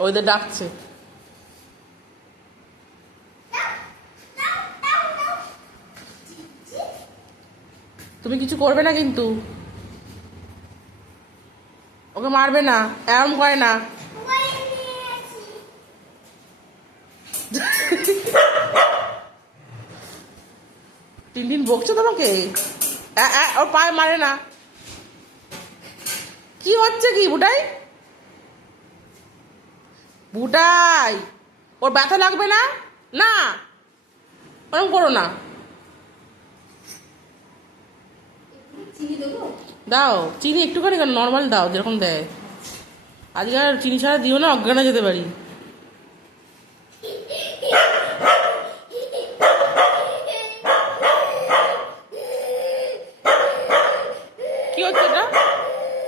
ওদের ডাকছে। তুমি কিছু করবে না কিন্তু, ওকে মারবে না, এরম করে না। টিনটিন বকছো তোমাকে? ওর পায়ে মারে না। কি হচ্ছে কি বুটাই? বুটাই, ওর ব্যথা লাগবে না? না, ওরকম করো না। দাও চিনি একটুখানি, নর্মাল দাও যেরকম দেয়। আজকে আর চিনি ছাড়া দিও না, অজ্ঞান হয়ে যেতে পারি।